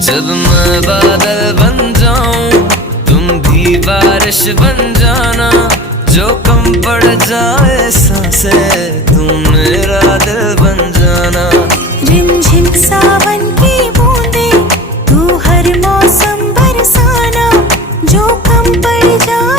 जब मैं बादल बन जाऊं तुम भी बारिश बन जाना, जो कम पड़ जाए सांसें तुम मेरा दिल बन जाना। रिमझिम सावन की बूंदे तू हर मौसम बरसाना, जो कम पड़ जाए